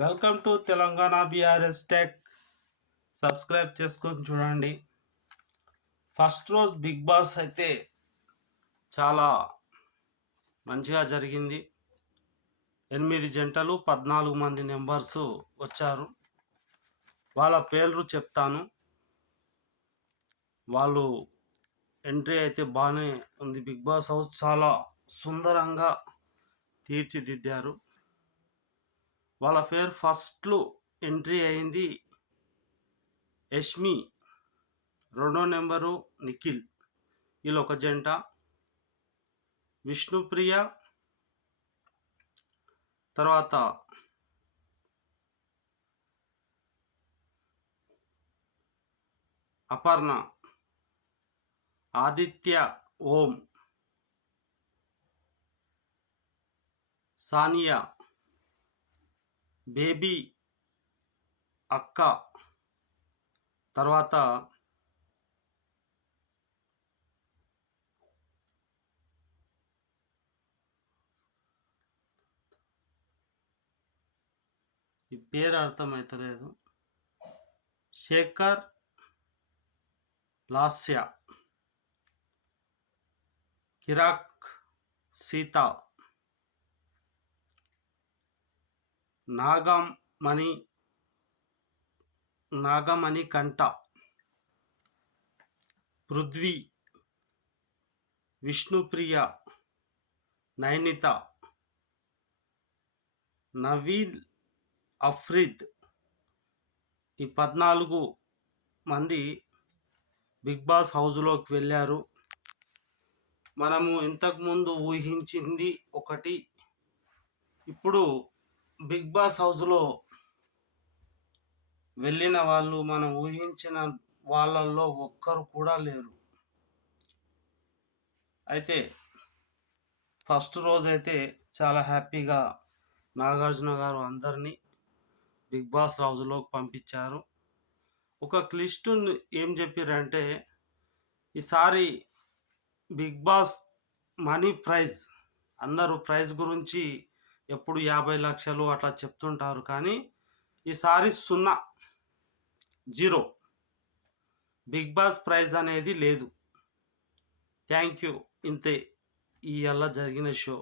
Welcome to Telangana BRS tech. Subscribe చేసుకొని చూడండి. First రోజు బిగ్ బాస్ అయితే చాలా మంచిగా జరిగింది. 8 జంటలు 14 మంది మెంబర్స్ వచ్చారు. వాళ్ళ పేర్లు చెప్తాను. వాళ్ళు ఎంట్రీ అయితే బాగానే ఉంది. బిగ్ బాస్ హౌస్ చాలా సుందరంగా తీర్చిదిద్దారు. వాళ్ళ పేరు ఫస్ట్లో ఎంట్రీ అయింది యష్మి, రెండో నెంబరు నిఖిల్, వీళ్ళు ఒక జంట. విష్ణుప్రియ, తర్వాత అపర్ణ, ఆదిత్య, ఓం, సానియా, బేబీ, అక్క, తర్వాత ఈ పేరు అర్థమవుతలేదు, శేఖర్, లాస్య, కిరాక్, సీత, నాగమణి కంట, పృథ్వీ, విష్ణుప్రియ, నైనిత, నవీన్, అఫ్రీద్. ఈ 14 మంది బిగ్ బాస్ హౌస్లోకి వెళ్ళారు. మనము ఇంతకుముందు ఊహించింది ఒకటి, ఇప్పుడు బిగ్ బాస్ హౌస్లో వెళ్ళిన వాళ్ళు మనం ఊహించిన వాళ్ళల్లో ఒక్కరు కూడా లేరు. అయితే ఫస్ట్ రోజు అయితే చాలా హ్యాపీగా నాగార్జున గారు అందరినీ బిగ్ బాస్ హౌస్లోకి పంపించారు. ఒక క్లిస్ట్ ఏం చెప్పారంటే, ఈసారి బిగ్ బాస్ మనీ ప్రైజ్, అందరూ ప్రైజ్ గురించి ఎప్పుడు 50 లక్షలు అట్లా చెప్తుంటారు, కానీ ఈసారి 0 బిగ్ బాస్ ప్రైజ్ అనేది లేదు. Thank you. ఇంతే ఇవాళ జరిగిన షో.